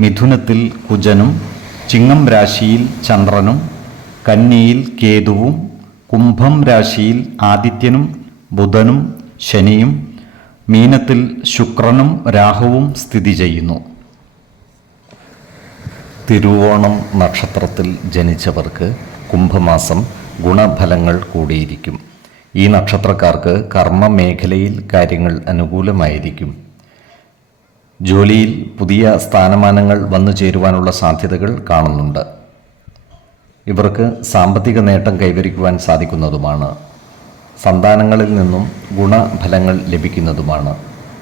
മിഥുനത്തിൽ കുജനും ചിങ്ങം രാശിയിൽ ചന്ദ്രനും കന്നിയിൽ കേതുവും കുംഭം രാശിയിൽ ആദിത്യനും ബുധനും ശനിയും മീനത്തിൽ ശുക്രനും രാഹുവും സ്ഥിതി ചെയ്യുന്നു. തിരുവോണം നക്ഷത്രത്തിൽ ജനിച്ചവർക്ക് കുംഭമാസം ഗുണഫലങ്ങൾ കൂടിയിരിക്കും. ഈ നക്ഷത്രക്കാർക്ക് കർമ്മ മേഖലയിൽ കാര്യങ്ങൾ അനുകൂലമായിരിക്കും. ജോലിയിൽ പുതിയ സ്ഥാനമാനങ്ങൾ വന്നു ചേരുവാനുള്ള സാധ്യതകൾ കാണുന്നുണ്ട്. ഇവർക്ക് സാമ്പത്തിക നേട്ടം കൈവരിക്കുവാൻ സാധിക്കുന്നതുമാണ്. സന്താനങ്ങളിൽ നിന്നും ഗുണഫലങ്ങൾ ലഭിക്കുന്നതുമാണ്.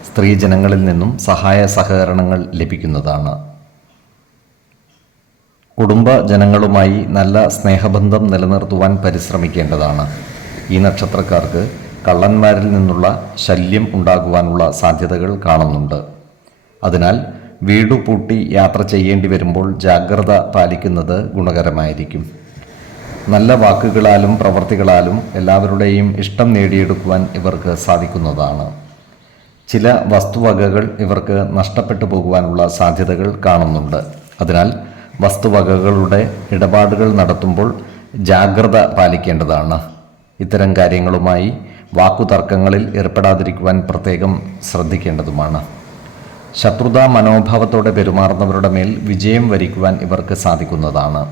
സ്ത്രീജനങ്ങളിൽ നിന്നും സഹായ സഹകരണങ്ങൾ ലഭിക്കുന്നതാണ്. കുടുംബ ജനങ്ങളുമായി നല്ല സ്നേഹബന്ധം നിലനിർത്തുവാൻ പരിശ്രമിക്കേണ്ടതാണ്. ഈ നക്ഷത്രക്കാർക്ക് കള്ളന്മാരിൽ നിന്നുള്ള ശല്യം ഉണ്ടാകുവാനുള്ള സാധ്യതകൾ കാണുന്നുണ്ട്. അതിനാൽ വീടു പൂട്ടി യാത്ര ചെയ്യേണ്ടി വരുമ്പോൾ ജാഗ്രത പാലിക്കുന്നത് ഗുണകരമായിരിക്കും. നല്ല വാക്കുകളാലും പ്രവർത്തികളാലും എല്ലാവരുടെയും ഇഷ്ടം നേടിയെടുക്കുവാൻ ഇവർക്ക് സാധിക്കുന്നതാണ്. ചില വസ്തുവകകൾ ഇവർക്ക് നഷ്ടപ്പെട്ടു പോകുവാനുള്ള സാധ്യതകൾ കാണുന്നുണ്ട്. അതിനാൽ വസ്തുവകകളുടെ ഇടപാടുകൾ നടത്തുമ്പോൾ ജാഗ്രത പാലിക്കേണ്ടതാണ്. ഇത്തരം കാര്യങ്ങളുമായി വാക്കുതർക്കങ്ങളിൽ ഏർപ്പെടാതിരിക്കുവാൻ പ്രത്യേകം ശ്രദ്ധിക്കേണ്ടതുമാണ്. ശത്രുതാ മനോഭാവത്തോടെ പെരുമാറുന്നവരുടെ മേൽ വിജയം വരിക്കുവാൻ ഇവർക്ക് സാധിക്കുന്നതാണ്.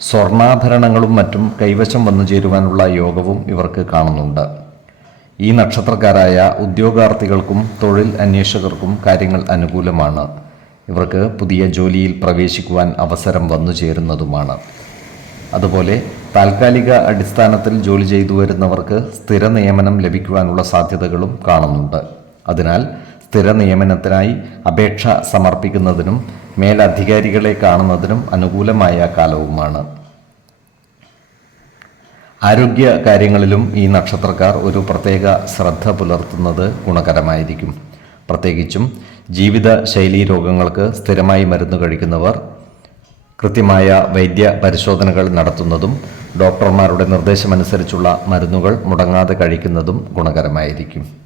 സ്വർണാഭരണങ്ങളും മറ്റും കൈവശം വന്നു ചേരുവാനുള്ള യോഗവും ഇവർക്ക് കാണുന്നുണ്ട്. ഈ നക്ഷത്രക്കാരായ ഉദ്യോഗാർത്ഥികൾക്കും തൊഴിൽ അന്വേഷകർക്കും കാര്യങ്ങൾ അനുകൂലമാണ്. ഇവർക്ക് പുതിയ ജോലിയിൽ പ്രവേശിക്കുവാൻ അവസരം വന്നു ചേരുന്നതുമാണ്. അതുപോലെ താൽക്കാലിക അടിസ്ഥാനത്തിൽ ജോലി ചെയ്തു വരുന്നവർക്ക് സ്ഥിര നിയമനം ലഭിക്കുവാനുള്ള സാധ്യതകളും കാണുന്നുണ്ട്. അതിനാൽ സ്ഥിര നിയമനത്തിനായി അപേക്ഷ സമർപ്പിക്കുന്നതിനും മേലധികാരികളെ കാണുന്നതിനും അനുകൂലമായ കാലവുമാണ്. ആരോഗ്യ കാര്യങ്ങളിലും ഈ നക്ഷത്രക്കാർ ഒരു പ്രത്യേക ശ്രദ്ധ പുലർത്തുന്നത് ഗുണകരമായിരിക്കും. പ്രത്യേകിച്ചും ജീവിത ശൈലീ രോഗങ്ങൾക്ക് സ്ഥിരമായി മരുന്ന് കഴിക്കുന്നവർ കൃത്യമായ വൈദ്യ പരിശോധനകൾ നടത്തുന്നതും ഡോക്ടർമാരുടെ നിർദ്ദേശമനുസരിച്ചുള്ള മരുന്നുകൾ മുടങ്ങാതെ കഴിക്കുന്നതും ഗുണകരമായിരിക്കും.